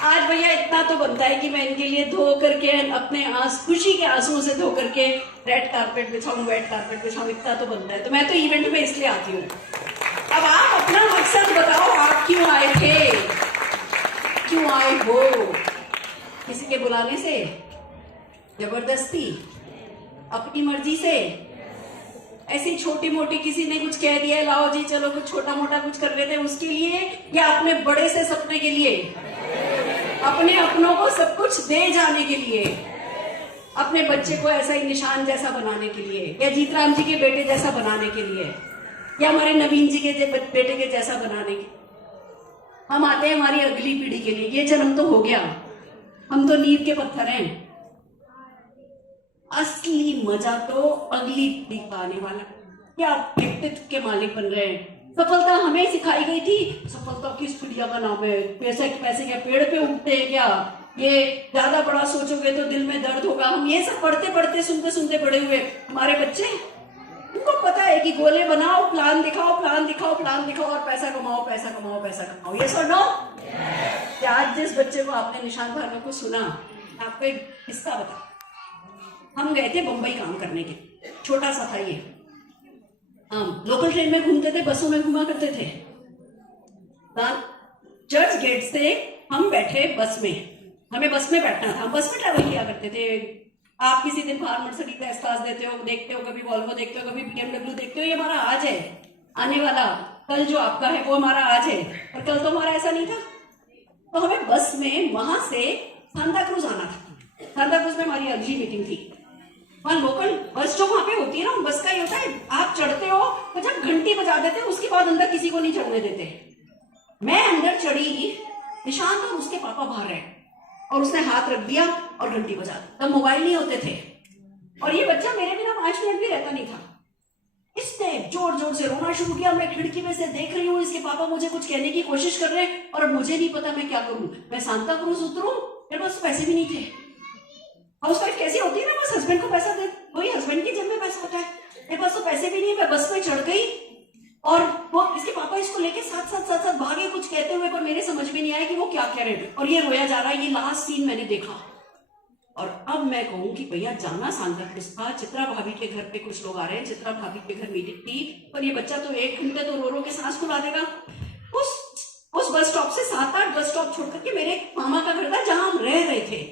आज भैया इतना तो बनता है कि मैं इनके लिए धो करके अपने खुशी के आंसुओं से धो करके रेड कारपेट बिछाऊं, वेट कारपेट बिछाऊं, इतना तो बनता है। तो मैं तो इवेंट में इसलिए आती हूँ। अब आप अपना मकसद बताओ, आप क्यों आए थे, क्यों आए हो? किसी के बुलाने से, जबरदस्ती, अपनी मर्जी से, ऐसी छोटी मोटी किसी ने कुछ कह दिया लाओ जी चलो कुछ छोटा मोटा कुछ कर लेते हैं उसके लिए, या अपने बड़े से सपने के लिए, अपने अपनों को सब कुछ दे जाने के लिए, अपने बच्चे को ऐसा ही निशान जैसा बनाने के लिए, या जीतराम जी के बेटे जैसा बनाने के लिए, या हमारे नवीन जी के बेटे के जैसा बनाने के। हम आते हैं हमारी अगली पीढ़ी के लिए। ये जन्म तो हो गया, हम तो नींव के पत्थर हैं। असली मजा तो अगली पीढ़ी का आने वाला, क्या व्यक्तित्व के मालिक बन रहे हैं। सफलता हमें सिखाई गई थी, सफलता किस चिड़िया का नाम है, पैसे क्या पेड़ पे उगते हैं क्या, ये ज्यादा बड़ा सोचोगे तो दिल में दर्द होगा। हम ये सब पढ़ते पढ़ते सुनते सुनते बड़े हुए। हमारे बच्चे, उनको पता है कि गोले बनाओ, प्लान दिखाओ, प्लान दिखाओ, प्लान दिखाओ और पैसा कमाओ, पैसा कमाओ, पैसा कमाओ। ये सो नो। आज जिस बच्चे को आपने निशान धारणा को सुना, आपको एक किस्सा बता। हम गए थे बंबई काम करने के, छोटा सा था ये। हम लोकल ट्रेन में घूमते थे, बसों में घुमा करते थे। चर्च गेट से हम बैठे बस में, हमें बस में बैठना था, बस में ट्रैवल किया करते थे। आप किसी दिन फार्म मर्सिडीज का एस्टास देते हो, देखते हो, कभी वॉल्वो देखते हो, कभी बीएमडब्ल्यू देखते हो। ये हमारा आज है, आने वाला कल जो आपका है वो हमारा आज है, और कल तो हमारा ऐसा नहीं था। तो हमें बस में वहां से सांता क्रूज आना था। सांता क्रूज में हमारी अगली मीटिंग थी। वहां लोकल बस जो वहां पे होती है ना, बस का ही होता है, आप चढ़ते हो तो जब घंटी बजा देते हैं उसके बाद अंदर किसी को नहीं चढ़ने देते। मैं अंदर चढ़ी, निशांत और उसके पापा बाहर रहे, और उसने हाथ रख दिया और घंटी बजा दी। तब मोबाइल नहीं होते थे, और ये बच्चा मेरे बिना 5 मिनट भी रहता नहीं था। इसने जोर जोर से रोना शुरू किया। मैं खिड़की में से देख रही हूँ, इसके पापा मुझे कुछ कहने की कोशिश कर रहे हैं और मुझे नहीं पता मैं क्या करूं। मैं सांता क्रूज उतरूं, मेरे पास पैसे भी नहीं थे। हाउस वाइफ कैसी होती है ना, बस हस्बैंड को पैसा दे, वही हस्बैंड की जेब में पैसा होता है। मेरे पास तो पैसे भी नहीं। मैं बस में चढ़ गई और वो इसके पापा इसको लेके साथ साथ भागे कुछ कहते हुए, पर मेरे समझ में नहीं आया कि वो क्या कह रहे हैं, और ये रोया जा रहा है। ये लास्ट सीन मैंने देखा। और अब मैं कहूं कि भैया जाना सांता क्रूज था, चित्रा भाभी के घर पे कुछ लोग आ रहे हैं, चित्रा भाभी के घर मीटिंग थी, पर ये बच्चा तो 1 घंटे तो रो रो के सांस फुला देगा। उस बस स्टॉप से 7-8 बस स्टॉप छोड़ करके मेरे मामा का घर था जहां हम रह रहे थे।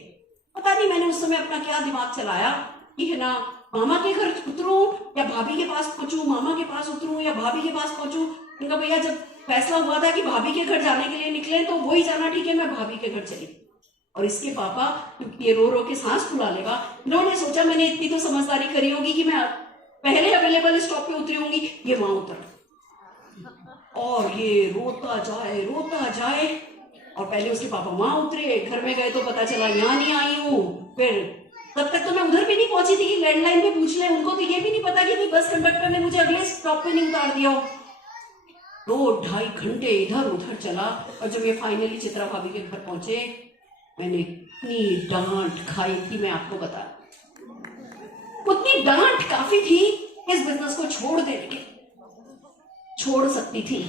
पता नहीं मैंने उस समय अपना क्या दिमाग चलाया कि है ना, मामा के घर उतरूं या भाभी के पास पहुंचूं, मामा के पास उतरूं या भाभी के पास पहुंचूं। उनका भैया जब फैसला हुआ था कि भाभी के घर जाने के लिए निकले तो वही जाना ठीक है, मैं भाभी के घर चली। और इसके पापा, क्योंकि ये रो रो के सांस फुला लेगा, इन्होंने सोचा मैंने इतनी तो समझदारी करी होगी कि मैं पहले अवेलेबल स्टॉप पे उतरी होंगी, ये वहां उतर, और ये रोता जाए। और पहले उसके पापा वहां उतरे, घर में गए तो पता चला यहाँ नहीं आई हूँ। फिर तब तक तो मैं उधर भी नहीं पहुंची थी कि लैंडलाइन पे पूछ ले। उनको तो ये भी नहीं पता कि बस कंडक्टर ने मुझे अगले स्टॉप पे नहीं उतार दिया हो। 2-2.5 घंटे इधर उधर चला, और जब ये फाइनली चित्रा भाभी के घर पहुंचे, मैंने इतनी डांट खाई थी, मैं आपको बता, उतनी डांट काफी थी इस बिजनेस को छोड़ देने के। छोड़ सकती थी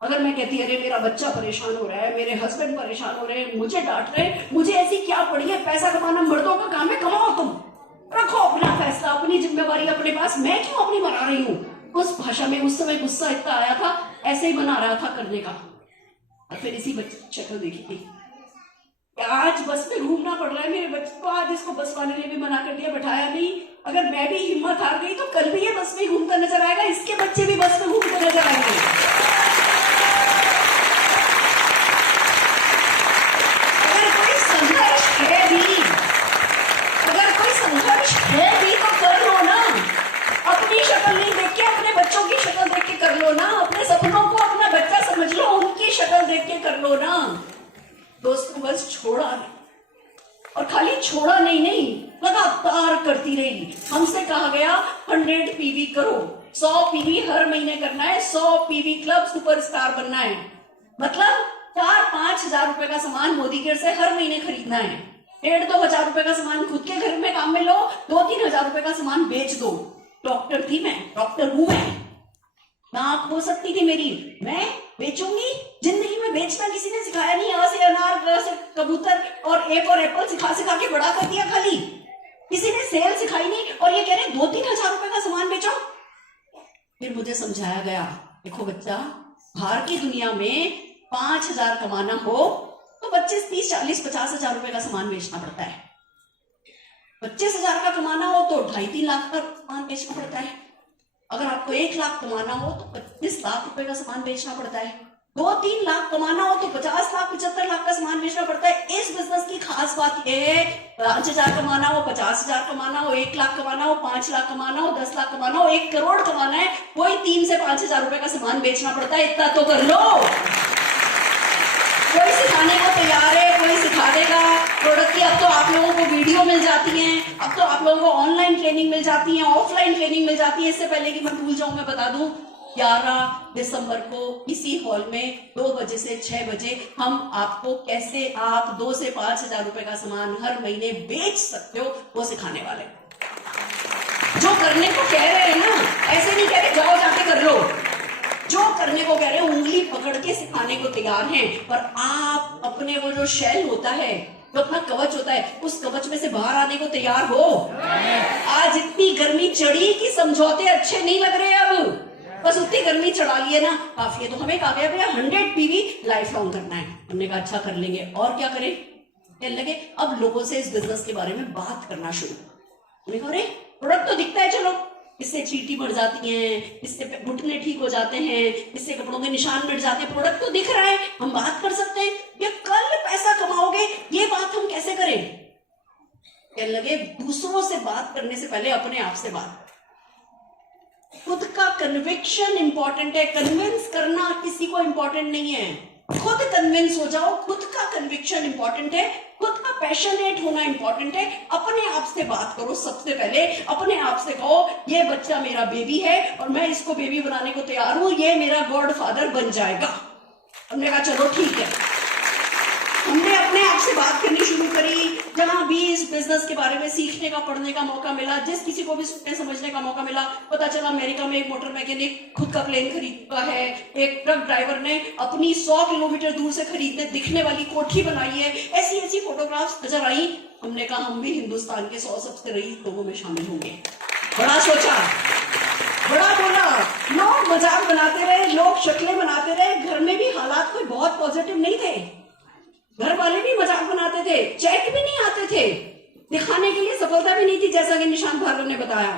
अगर मैं कहती अरे मेरा बच्चा परेशान हो रहा है, मेरे हस्बैंड परेशान हो रहे हैं, मुझे डांट रहे हैं, मुझे ऐसी क्या पड़ी है, पैसा कमाना मर्दों का काम है, कमाओ, तुम रखो अपना फैसला, अपनी जिम्मेवारी अपने पास, मैं क्यों अपनी मना रही हूँ। उस भाषा में उस समय गुस्सा इतना आया था, ऐसे ही बना रहा था करने का। और फिर इसी बच्चे शक्ल देखी थी, आज बस में घूमना पड़ रहा है मेरे बच्चे को। आज इसको बस वाले ने भी मना कर दिया, बैठाया नहीं। अगर मैं भी हिम्मत हार गई तो कल भी ये बस में घूमता नजर आएगा, इसके बच्चे भी बस में घूमते नजर आएंगे। अगर कोई संघर्ष है भी तो कर लो ना। अपनी शक्ल नहीं देख के अपने बच्चों की शक्ल देख के कर लो ना। अपने सपनों को अपना बच्चा समझ लो, उनकी शक्ल देख के कर लो ना। दोस्तों बस छोड़ा नहीं, और खाली छोड़ा नहीं, लगातार करती रही। हमसे कहा गया 100 पीवी करो, 100 पीवी हर महीने करना है, 100 पीवी क्लब सुपरस्टार बनना है। मतलब 4-5 हजार रुपए का सामान मोदी केयर से हर महीने खरीदना है। 1,5-2 हजार रुपए का सामान खुद के घर में काम में लो, 2-3 हजार रुपए का सामान बेच दो। डॉक्टर थी मैं, डॉक्टर हूं मैं, नाक हो सकती थी मेरी, मैं बेचूंगी, जिंदगी में में बेचना किसी ने सिखाया नहीं। अ से अनार, क से कबूतर और ए फॉर एप्पल सिखा सिखा के बड़ा कर दिया खाली। किसी ने सेल सिखाई नहीं और ये कह रहे 2-3 हजार रुपए का सामान बेचो। फिर मुझे समझाया गया, देखो बच्चा, बाहर की दुनिया में 5,000 कमाना हो तो 25, 30, 40, 50 हजार रुपए का सामान बेचना पड़ता है। 25,000 का कमाना हो तो 2.5-3 लाख का सामान बेचना पड़ता है। अगर आपको 1 लाख कमाना हो तो 25 लाख रुपए का सामान बेचना पड़ता है। 2-3 लाख कमाना हो तो 50 लाख 75 लाख का सामान बेचना पड़ता है। इस बिजनेस की खास बात यह है, 5,000 कमाना हो, 50,000 कमाना हो, 1 लाख कमाना हो, 5 लाख कमाना हो, 10 लाख कमाना हो, 1 करोड़ कमाना है, कोई 3 से 5 हजार रुपए का सामान बेचना पड़ता है। इतना तो कर लो। कोई सिखाने को तैयार है, कोई सिखा देगा प्रोडक्ट की। अब तो आप लोगों को वीडियो मिल जाती हैं, अब तो आप लोगों को ऑनलाइन ट्रेनिंग मिल जाती है, ऑफलाइन ट्रेनिंग मिल जाती है। इससे पहले कि मैं भूल जाऊं, मैं बता दूं, 11 दिसंबर को इसी हॉल में 2 बजे से 6 बजे हम आपको कैसे आप 2 से 5 हजार रुपए का सामान हर महीने बेच सकते हो वो सिखाने वाले। जो करने को कह रहे हैं ना, ऐसे नहीं कह रहे जाओ जाके कर लो। जो करने को कह रहे हैं उंगली पकड़ के सिखाने को तैयार हैं, पर आप अपने वो जो शेल होता है, जो अपना कवच होता है, उस कवच में से बाहर आने को तैयार हो। आज इतनी गर्मी चढ़ी कि समझौते अच्छे नहीं लग रहे। अब बस उतनी गर्मी चढ़ा ली है ना, काफी है। तो हमें कहा गया भैया 100 PV लाइफ लॉन्ग करना है। हमने कहा अच्छा कर लेंगे, और क्या करें। कहने लगे अब लोगों से इस बिजनेस के बारे में बात करना शुरू। हमने कहा अरे प्रोडक्ट तो दिखता है, चलो इससे चींटी मर जाती हैं, इससे घुटने ठीक हो जाते हैं, इससे कपड़ों के निशान मिट जाते हैं, प्रोडक्ट तो दिख रहा है, हम बात कर सकते हैं। ये कल पैसा कमाओगे, ये बात हम कैसे करें। कहने लगे दूसरों से बात करने से पहले अपने आप से बात। खुद का कन्विक्शन इंपॉर्टेंट है, कन्विंस करना किसी को इंपॉर्टेंट नहीं है। खुद कन्विंस हो जाओ, खुद का कन्विक्शन इंपॉर्टेंट है, खुद का पैशनेट होना इंपॉर्टेंट है। अपने आप से बात करो, सबसे पहले अपने आप से कहो ये बच्चा मेरा बेबी है और मैं इसको बेबी बनाने को तैयार हूं, ये मेरा गॉड फादर बन जाएगा। हमने कहा चलो ठीक है। हमने अपने आप से बात करनी शुरू करी। जहां भी इस बिजनेस के बारे में सीखने का, पढ़ने का मौका मिला, जिस किसी को भी सुनने समझने का मौका मिला, पता चला अमेरिका में एक मोटर मैकेनिक खुद का प्लेन खरीद चुका है, एक ट्रक ड्राइवर ने अपनी 100 किलोमीटर दूर से खरीदने दिखने वाली कोठी बनाई है। ऐसी ऐसी फोटोग्राफ्स नजर आई। हमने कहा हम भी हिंदुस्तान के 100 सबसे रईस लोगों में शामिल होंगे। बड़ा सोचा, बड़ा बोला, लोग मजाक बनाते रहे, लोग शक्लें बनाते रहे। घर में भी हालात कोई बहुत पॉजिटिव नहीं थे, घर वाले भी मजाक बनाते थे, चेक भी नहीं आते थे, दिखाने के लिए सफलता भी नहीं थी, जैसा कि निशांत भार्गव ने बताया।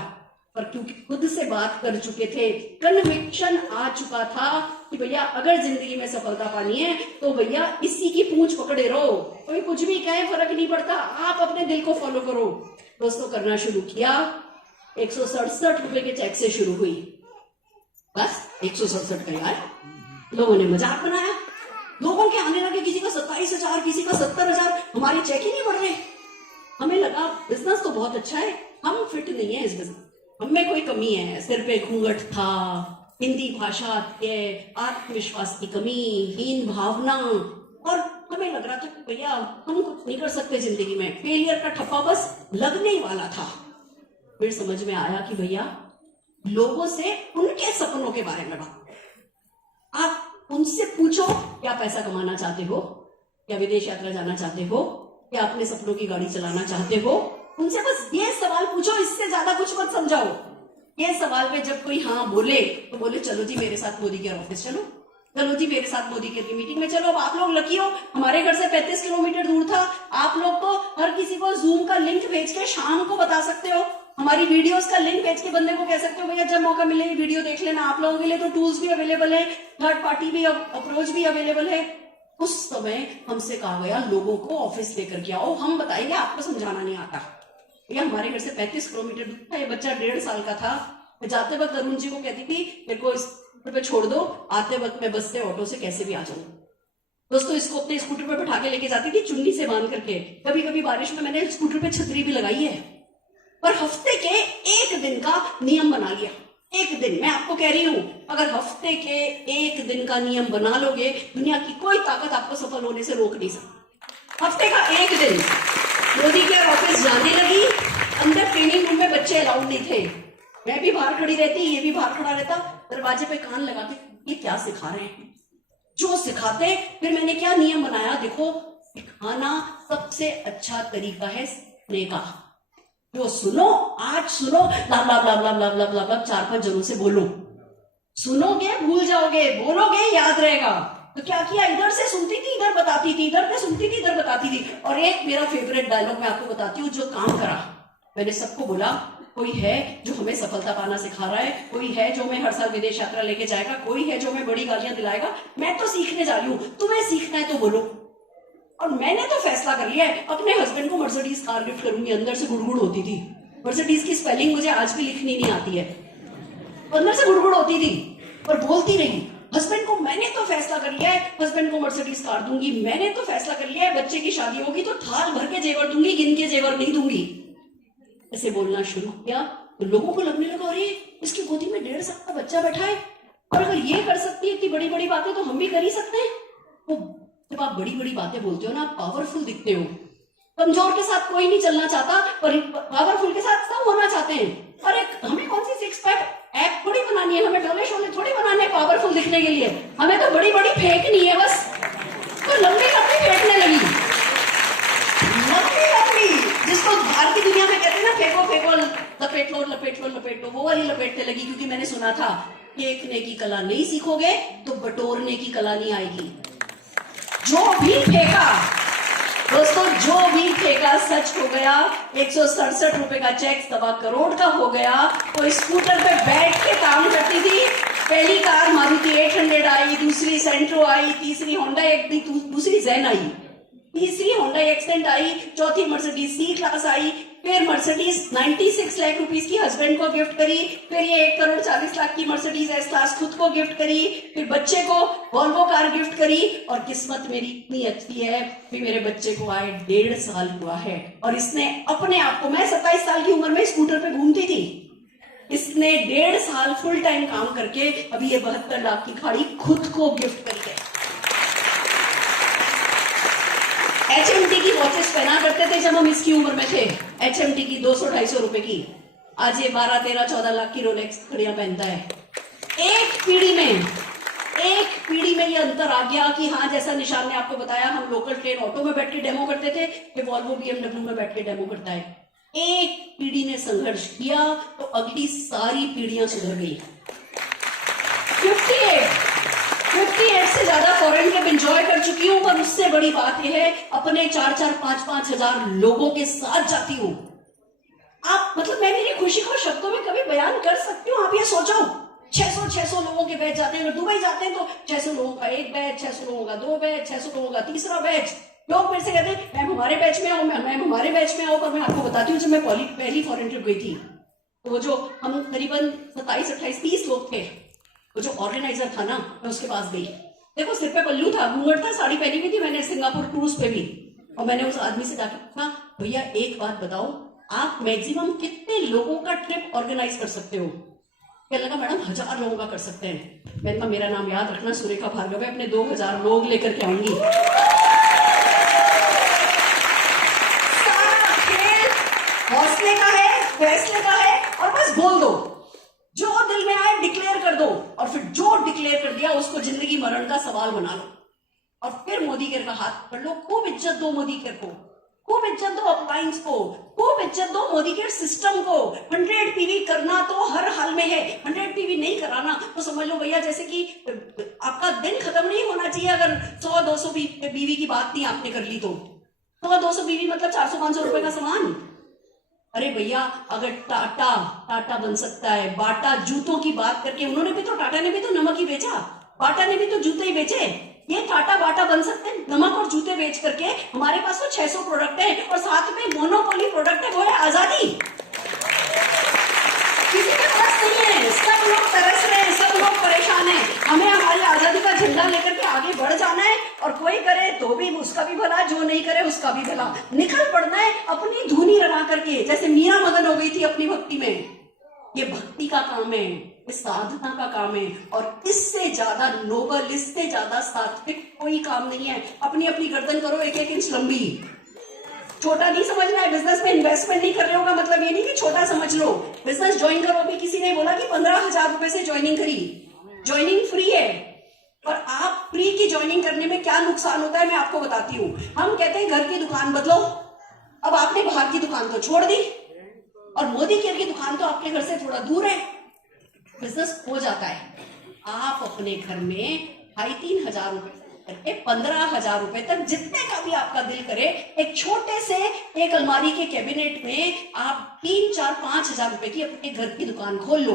पर क्योंकि खुद से बात कर चुके थे, कन्विक्शन आ चुका था कि भैया अगर जिंदगी में सफलता पानी है तो भैया इसी की पूंछ पकड़े रहो, कोई कुछ भी कहे फर्क नहीं पड़ता, आप अपने दिल को फॉलो करो। दोस्तों करना शुरू किया। 167 रुपए के चेक से शुरू हुई। बस 167 का यार, लोगों ने मजाक बनाया, लोगों के आने लगे, किसी का 27,000, किसी का 70,000। हमारे चेक ही नहीं बढ़ रहे। हमें लगा बिजनेस तो बहुत अच्छा है, हम फिट नहीं है इस बिजनेस, हमें कोई कमी है। सिर पे घूंघट था, हिंदी भाषा के आत्मविश्वास की कमी, हीन भावना, और हमें लग रहा था कि भैया हम कुछ नहीं कर सकते जिंदगी में, फेलियर का ठप्पा बस लगने ही वाला था। फिर समझ में आया कि भैया लोगों से उनके सपनों के बारे में बात, आप उनसे पूछो क्या पैसा कमाना चाहते हो, क्या विदेश यात्रा जाना चाहते हो, क्या अपने सपनों की गाड़ी चलाना चाहते हो। उनसे बस ये सवाल पूछो, इससे ज्यादा कुछ मत समझाओ। ये सवाल पे जब कोई हाँ बोले तो बोले चलो जी मेरे साथ मोदी के ऑफिस चलो, चलो जी मेरे साथ मोदी की मीटिंग में चलो। अब आप लोग लकी हो, हमारे घर से 35 किलोमीटर दूर था। आप लोग तो हर किसी को जूम का लिंक भेज के शाम को बता सकते हो, हमारी वीडियोस का लिंक भेज के बंदे को कह सकते हो भैया जब मौका मिले वीडियो देख लेना। आप लोगों के लिए तो टूल्स भी अवेलेबल है, थर्ड पार्टी भी अप्रोच भी अवेलेबल है। उस समय हमसे कहा गया लोगों को ऑफिस लेकर के आओ, हम बताएंगे, आपको समझाना नहीं आता। भैया हमारे घर से 35 किलोमीटर दूर था, ये बच्चा 1.5 साल का था। मैं जाते वक्त अरुण जी को कहती थी मेरे को स्कूटर पे छोड़ दो, आते वक्त मैं बस से ऑटो से कैसे भी आ जाऊं। दोस्तों इसको अपने स्कूटर पे बैठा के लेके जाती थी, चुन्नी से बांध करके। कभी कभी बारिश में मैंने स्कूटर पे छतरी भी लगाई है। पर हफ्ते के 1 दिन का नियम बना लिया। 1 दिन, मैं आपको कह रही हूं, अगर हफ्ते के 1 दिन का नियम बना लोगे, दुनिया की कोई ताकत आपको सफल होने से रोक नहीं सकती। हफ्ते का 1 दिन मोदी के ऑफिस जाने लगी। अंदर ट्रेनिंग रूम में बच्चे अलाउड नहीं थे, मैं भी बाहर खड़ी रहती, ये भी बाहर खड़ा रहता, दरवाजे पे कान लगा के ये क्या सिखा रहे हैं। जो सिखाते। फिर मैंने क्या नियम बनाया, देखो सिखाना सबसे अच्छा तरीका है सीखने का। जो सुनो, आज सुनो, लाभ लाभ लाभ लाभ लाभ लाभ लाभ 4-5 जनों से बोलो, सुनोगे भूल जाओगे, बोलोगे याद रहेगा। तो क्या किया, इधर से सुनती थी इधर बताती थी, इधर से सुनती थी इधर बताती थी। और एक मेरा फेवरेट डायलॉग मैं आपको बताती हूँ जो काम करा। मैंने सबको बोला, कोई है जो हमें सफलता पाना सिखा रहा है, कोई है जो हमें हर साल विदेश यात्रा लेके जाएगा, कोई है जो हमें बड़ी गालियां दिलाएगा, मैं तो सीखने जा रही हूं, तुम्हें सीखना है तो बोलो। और मैंने तो फैसला कर लिया है, अपने हस्बैंड को मर्सिडीज कार गिफ्ट करूंगी। अंदर से गुड़गुड़ होती थी, मर्सिडीज की स्पेलिंग मुझे आज भी लिखनी नहीं आती है, अंदर से गुड़गुड़ होती थी पर बोलती नहीं। हस्बैंड को मैंने तो फैसला कर लिया है, हस्बैंड को मर्सिडीज कार दूंगी। मैंने तो फैसला कर लिया है, बच्चे की शादी होगी तो थाल भर के जेवर दूंगी, गिन के जेवर नहीं दूंगी। ऐसे बोलना शुरू किया तो लोगों को लगने लगा, अरे इसकी गोदी में 1.5 साल का बच्चा बैठा है, और अगर ये कर सकती है इतनी बड़ी बड़ी बातें तो हम भी कर ही सकते हैं। तो जब आप बड़ी बड़ी बातें बोलते हो ना, आप पावरफुल दिखते हो। कमजोर के साथ कोई नहीं चलना चाहता, पर पावरफुल के साथ सब होना चाहते हैं। अरे हमें कौन सी 6 पैक ऐप थोड़ी बनानी है, हमें डोले शोले थोड़ी बनाने हैं पावरफुल दिखने के लिए, हमें तो बड़ी बड़ी फेंकनी है बस। तो लंबी लंबी फेंकने लगी, लंबी लंबी, जिसको बाहर की दुनिया में कहते हैं ना फेंको फेंको, लपेट लो लपेट लो लपेट लो, वो वाली लपेटने लगी। क्योंकि मैंने सुना था फेंकने की कला नहीं सीखोगे तो बटोरने की कला नहीं आएगी। जो भी फेंका दोस्तों, जो भी फेंका सच हो गया। 167 रुपए का चेक 1.25 करोड़ का हो गया। वो स्कूटर पे बैठ के काम करती थी। पहली कार मारुति 800 आई, दूसरी सेंट्रो आई, तीसरी होंडा, दूसरी जेन आई, तीसरी होंडा एक्सेंट आई, चौथी मर्सिडीज सी क्लास आई, फिर मर्सिडीज 96 लाख रुपीस की हस्बैंड को गिफ्ट करी, फिर ये 1 करोड़ 40 लाख की मर्सिडीज एस क्लास खुद को गिफ्ट करी, फिर बच्चे को वॉल्वो कार गिफ्ट करी। और किस्मत मेरी इतनी अच्छी है कि मेरे बच्चे को आए 1.5 साल हुआ है, और इसने अपने आप को, मैं 27 साल की उम्र में स्कूटर पे घूमती थी, इसने 1.5 साल फुल टाइम काम करके अभी ये 72 लाख की गाड़ी खुद को गिफ्ट करी है। HMT की वॉचेस पहना करते थे जब हम इसकी उम्र में थे, HMT की 200-250 रुपए की। आज ये 12-13-14 लाख की रोलेक्स घड़ियां पहनता है। एक पीढ़ी में ये अंतर आ गया कि हाँ, जैसा निशान ने आपको बताया, हम लोकल ट्रेन ऑटो में बैठ के डेमो करते थे, ये वॉल्वो BMW में बैठ के डेमो करता है। एक पीढ़ी ने संघर्ष किया तो अगली सारी पीढ़ियां सुधर गई। 58 से ज्यादा फॉरेन ट्रिप एंजॉय कर चुकी हूं, पर उससे बड़ी बात यह है अपने 4-4, 5-5 हजार लोगों के साथ जाती हूं। आप मतलब मैं मेरी खुशी को शब्दों में कभी बयान कर सकती हूँ? आप ये सोचो, 600 लोगों के बैच जाते हैं। अगर दुबई जाते हैं तो 600 लोगों का एक बैच, 600 लोगों का 2 बैच, 600 लोगों का तीसरा बैच। लोग मेरे से कहते हैं मैम हमारे बैच में आओ, मैम हमारे बैच में आओ। पर मैं आपको बताती हूँ, जब मैं पहली फॉरेन ट्रिप गई थी तो वो जो हम करीबन 27, 28, 30 लोग थे, वो जो ऑर्गेनाइजर था ना, मैं उसके पास गई। देखो सिर पे पल्लू था, घूंघट था, साड़ी पहनी हुई थी मैंने सिंगापुर क्रूज पे भी। और मैंने उस आदमी से जाकर पूछा, भैया एक बात बताओ, आप मैक्सिमम कितने लोगों का ट्रिप ऑर्गेनाइज कर सकते हो? कहने लगा मैडम 1000 लोगों का कर सकते हैं। मैंने कहा मेरा नाम याद रखना, सुरेखा भार्गव है, अपने 2000 लोग लेकर के आऊंगी। सारा खेल हौसले का है, फैसले का है, और बस बोल दो, जो दिल में आए डिक्लेयर कर दो, और फिर जो डिक्लेयर कर दिया उसको जिंदगी मरण का सवाल बना लो। और फिर मोदी केयर का हाथ पकड़ लो, खूब इज्जत दो मोदी केयर को, खूब इज्जत दो अपलायंस को, खूब इज्जत दो मोदी केयर सिस्टम को। 100 PV करना तो हर हाल में है, 100 PV नहीं कराना तो समझ लो भैया जैसे कि आपका दिन खत्म नहीं होना चाहिए अगर 100-200 BV की बात नहीं आपने कर ली तो। 100-200 BV मतलब 400-500 रुपए का सामान। अरे भैया अगर टाटा बन सकता है, बाटा जूतों की बात करके, उन्होंने भी तो, टाटा ने भी तो नमक ही बेचा, बाटा ने भी तो जूते ही बेचे। ये टाटा बाटा बन सकते हैं नमक और जूते बेच करके। हमारे पास तो 600 प्रोडक्ट है और साथ में मोनोपोली प्रोडक्ट है, वो है आजादी। किसी के पास नहीं है, सब लोग तरस रहे हैं, सब लोग परेशान हैं। हमें हमारी आजादी का झंडा लेकर के आगे बढ़ जाना है, और कोई करे तो भी उसका भी भला, जो नहीं करे उसका भी भला। निकल पड़ना है अपनी धुनी रवा करके, जैसे मीरा मगन हो गई थी अपनी भक्ति में। ये भक्ति का काम है, ये साधना का काम है, और इससे ज्यादा नोबल, इससे ज्यादा सात्विक कोई काम नहीं है। अपनी अपनी गर्दन करो 1-1 इंच लंबी। छोटा नहीं समझना है, बिजनेस में इन्वेस्टमेंट नहीं कर रहे होगा मतलब ये नहीं कि छोटा समझ लो। बिजनेस ज्वाइन करो, अभी किसी ने बोला कि 15,000 रुपए से ज्वाइनिंग करी, ज्वाइनिंग फ्री है। और आप प्री की ज्वाइनिंग करने में क्या नुकसान होता है मैं आपको बताती हूँ। हम कहते हैं घर की दुकान बदलो, अब आपने बाहर की दुकान तो छोड़ दी और मोदी केयर की दुकान तो आपके घर से थोड़ा दूर है, बिजनेस हो जाता है। आप अपने घर में 2,500 रुपए करके 15,000 रुपए तक जितने का भी आपका दिल करे, एक छोटे से एक अलमारी के कैबिनेट में आप 3, 4, 5,000 रुपए की अपने घर की दुकान खोल लो।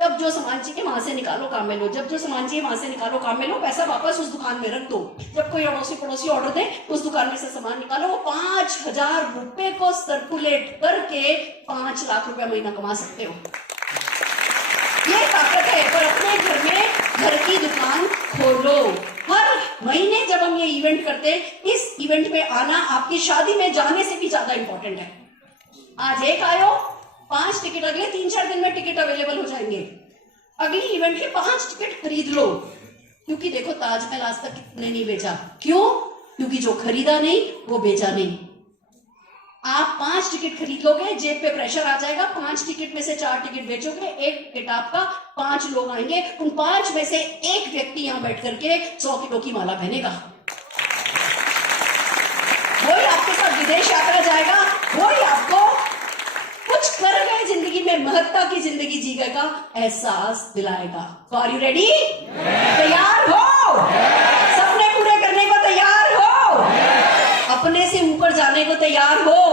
तब जो सामान चाहिए वहां से निकालो, काम में लो, जब जो सामान चाहिए वहां से निकालो, काम में लो, पैसा वापस उस दुकान में रख दो। जब कोई अड़ोसी पड़ोसी ऑर्डर दे उस दुकान में से सामान निकालो, वो 5,000 रुपए को सर्कुलेट करके 5 लाख रुपया महीना कमा सकते हो। ये ताकत है। पर अपने घर में घर की दुकान खोलो। हर महीने जब हम ये इवेंट करते हैं, इस इवेंट में आना आपकी शादी में जाने से भी ज्यादा इंपॉर्टेंट है। आज एक आयो, 5 टिकट अगले 3-4 दिन में टिकट अवेलेबल हो जाएंगे। अगली इवेंट के 5 टिकट खरीद लो, क्योंकि देखो ताजमहल आज तक कितने नहीं बेचा। क्यों? क्योंकि जो खरीदा नहीं वो बेचा नहीं। आप 5 टिकट खरीद लोगे, जेब पे प्रेशर आ जाएगा, 5 टिकट में से 4 टिकट बेचोगे, 1 टिकट आपका, 5 लोग आएंगे, उन 5 में से एक व्यक्ति यहां बैठ करके 100 किलो की माला पहनेगा। वही आपके साथ विदेश यात्रा जाएगा, वही आपको कुछ कर गए जिंदगी में, महत्ता की जिंदगी जी गए का एहसास दिलाएगा। So are you ready? तैयार हो? सपने पूरे करने को तैयार हो? अपने से ऊपर जाने को तैयार हो?